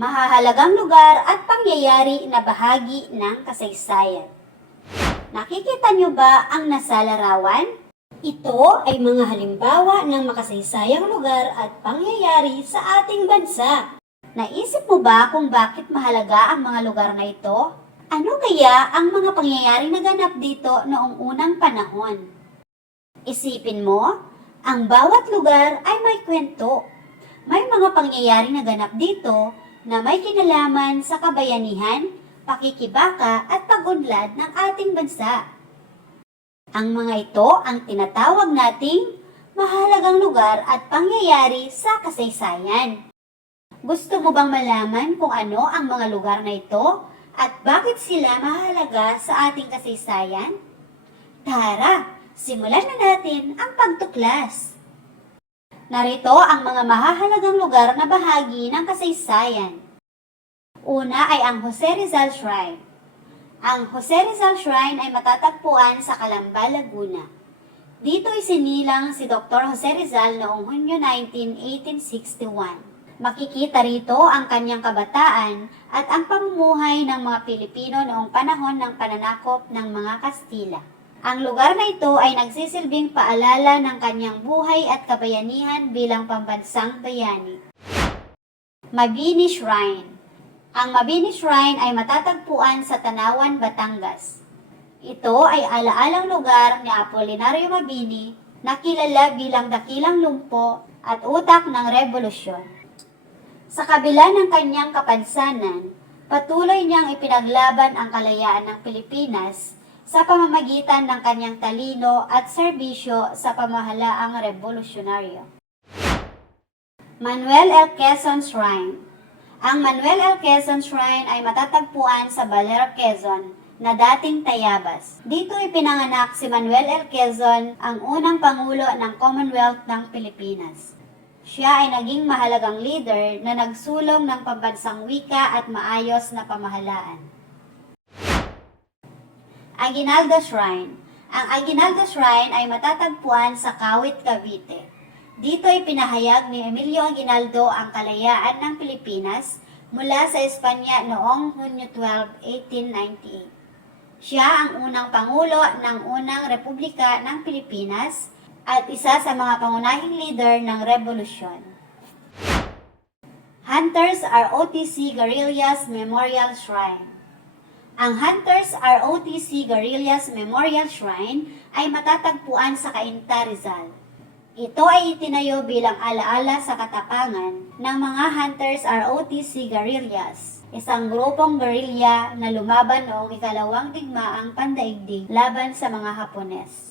mahahalagang lugar at pangyayari na bahagi ng kasaysayan. Nakikita niyo ba ang nasa larawan? Ito ay mga halimbawa ng makasaysayang lugar at pangyayari sa ating bansa. Naisip mo ba kung bakit mahalaga ang mga lugar na ito? Ano kaya ang mga pangyayari na ganap dito noong unang panahon? Isipin mo, ang bawat lugar ay may kwento. May mga pangyayari na ganap dito na may kinalaman sa kabayanihan, pakikibaka at pag-unlad ng ating bansa. Ang mga ito ang tinatawag nating mahalagang lugar at pangyayari sa kasaysayan. Gusto mo bang malaman kung ano ang mga lugar na ito at bakit sila mahalaga sa ating kasaysayan? Tara, simulan na natin ang pagtuklas. Narito ang mga mahahalagang lugar na bahagi ng kasaysayan. Una ay ang Jose Rizal Shrine. Ang Jose Rizal Shrine ay matatagpuan sa Calamba, Laguna. Dito isinilang si Dr. Jose Rizal noong Hunyo 19, 1861. Makikita rito ang kanyang kabataan at ang pamumuhay ng mga Pilipino noong panahon ng pananakop ng mga Kastila. Ang lugar na ito ay nagsisilbing paalala ng kanyang buhay at kabayanihan bilang pambansang bayani. Mabini Shrine. Ang Mabini Shrine ay matatagpuan sa Tanawan, Batangas. Ito ay alaalang lugar ni Apolinario Mabini na kilala bilang dakilang lumpo at utak ng rebolusyon. Sa kabila ng kanyang kapansanan, patuloy niyang ipinaglaban ang kalayaan ng Pilipinas sa pamamagitan ng kanyang talino at serbisyo sa pamahalaang revolusyonaryo. Manuel L. Quezon Shrine. Ang Manuel L. Quezon Shrine ay matatagpuan sa Baler, Quezon, na dating Tayabas. Dito ipinanganak si Manuel L. Quezon, ang unang Pangulo ng Commonwealth ng Pilipinas. Siya ay naging mahalagang leader na nagsulong ng pambansang wika at maayos na pamahalaan. Aguinaldo Shrine. Ang Aguinaldo Shrine ay matatagpuan sa Kawit, Cavite. Dito ay pinahayag ni Emilio Aguinaldo ang kalayaan ng Pilipinas mula sa Espanya noong Hunyo 12, 1898. Siya ang unang Pangulo ng unang Republika ng Pilipinas at isa sa mga pangunahing leader ng revolusyon. Hunters ROTC Guerrillas Memorial Shrine. Ang Hunters ROTC Guerrillas Memorial Shrine ay matatagpuan sa Cainta, Rizal. Ito ay itinayo bilang alaala sa katapangan ng mga Hunters ROTC Guerrillas, isang grupong guerrilla na lumaban noong ikalawang digmaang pandaigdig laban sa mga Hapones.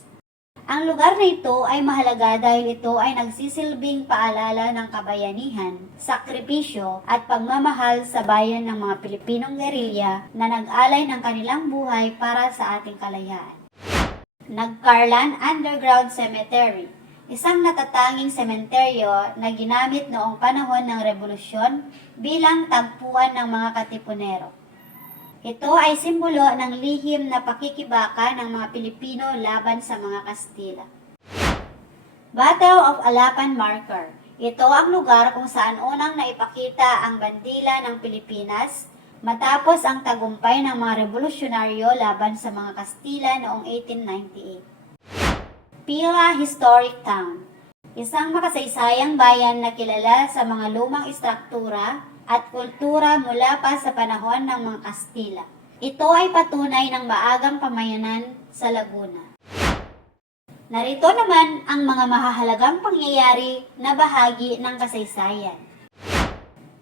Ang lugar na ito ay mahalaga dahil ito ay nagsisilbing paalala ng kabayanihan, sakripisyo at pagmamahal sa bayan ng mga Pilipinong guerrilla na nag-alay ng kanilang buhay para sa ating kalayaan. Nagcarlan Underground Cemetery. Isang natatanging sementeryo na ginamit noong panahon ng Revolusyon bilang tagpuan ng mga Katipunero. Ito ay simbolo ng lihim na pakikibaka ng mga Pilipino laban sa mga Kastila. Battle of Alapan Marker. Ito ang lugar kung saan unang naipakita ang bandila ng Pilipinas matapos ang tagumpay ng mga revolusyonaryo laban sa mga Kastila noong 1898. Pila Historic Town. Isang makasaysayang bayan na kilala sa mga lumang istruktura at kultura mula pa sa panahon ng mga Kastila. Ito ay patunay ng maagang pamayanan sa Laguna. Narito naman ang mga mahahalagang pangyayari na bahagi ng kasaysayan.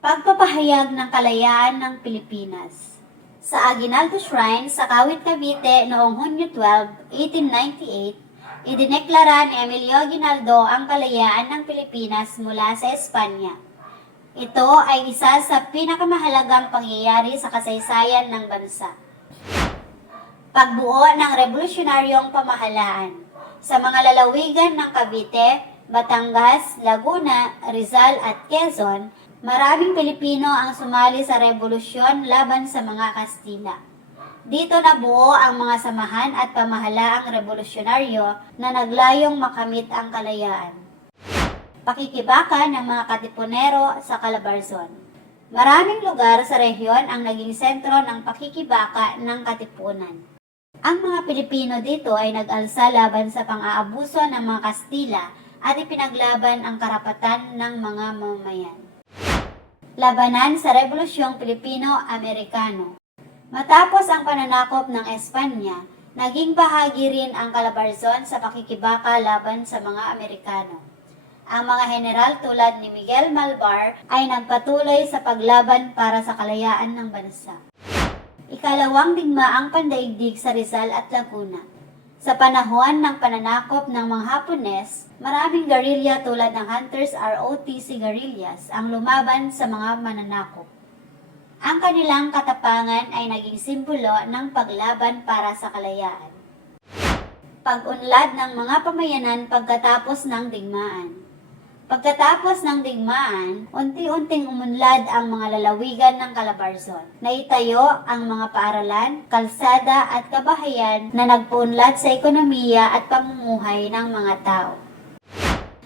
Pagpapahayag ng kalayaan ng Pilipinas. Sa Aguinaldo Shrine sa Kawit, Cavite noong Hunyo 12, 1898, idineklara ni Emilio Aguinaldo ang kalayaan ng Pilipinas mula sa Espanya. Ito ay isa sa pinakamahalagang pangyayari sa kasaysayan ng bansa. Pagbuo ng revolusyonaryong pamahalaan sa mga lalawigan ng Cavite, Batangas, Laguna, Rizal at Quezon, maraming Pilipino ang sumali sa revolusyon laban sa mga Kastila. Dito nabuo ang mga samahan at pamahalaang revolusyonaryo na naglayong makamit ang kalayaan. Pakikibaka ng mga Katipunero sa Calabarzon. Maraming lugar sa rehiyon ang naging sentro ng pakikibaka ng Katipunan. Ang mga Pilipino dito ay nag-alsa laban sa pang-aabuso ng mga Kastila at ipinaglaban ang karapatan ng mga mamamayan. Labanan sa Rebolusyong Pilipino-Amerikano. Matapos ang pananakop ng Espanya, naging bahagi rin ang Calabarzon sa pakikibaka laban sa mga Amerikano. Ang mga general tulad ni Miguel Malvar ay nagpatuloy sa paglaban para sa kalayaan ng bansa. Ikalawang digmaang pandaigdig sa Rizal at Laguna. Sa panahon ng pananakop ng mga Hapones, maraming guerrilla tulad ng Hunters ROTC guerrillas ang lumaban sa mga mananakop. Ang kanilang katapangan ay naging simbolo ng paglaban para sa kalayaan. Pag-unlad ng mga pamayanan pagkatapos ng digmaan. Pagkatapos ng digmaan, unti-unting umunlad ang mga lalawigan ng Calabarzon. Naitayo ang mga paaralan, kalsada at kabahayan na nagpunlad sa ekonomiya at pamumuhay ng mga tao.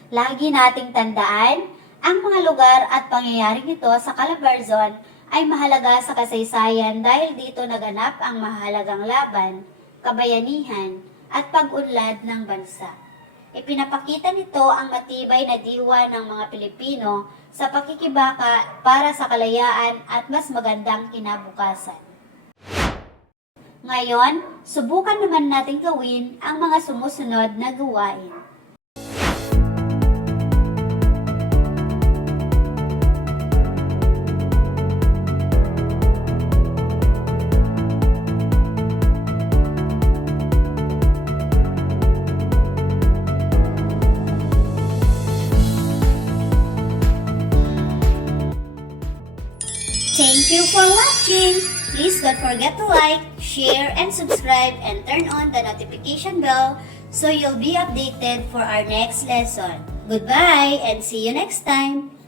Lagi nating tandaan, ang mga lugar at pangyayaring ito sa Calabarzon ay mahalaga sa kasaysayan dahil dito naganap ang mahalagang laban, kabayanihan at pag-unlad ng bansa. Ipinapakita nito ang matibay na diwa ng mga Pilipino sa pakikibaka para sa kalayaan at mas magandang kinabukasan. Ngayon, subukan naman natin gawin ang mga sumusunod na gawain. Thank you for watching! Please don't forget to like, share, and subscribe and turn on the notification bell so you'll be updated for our next lesson. Goodbye and see you next time!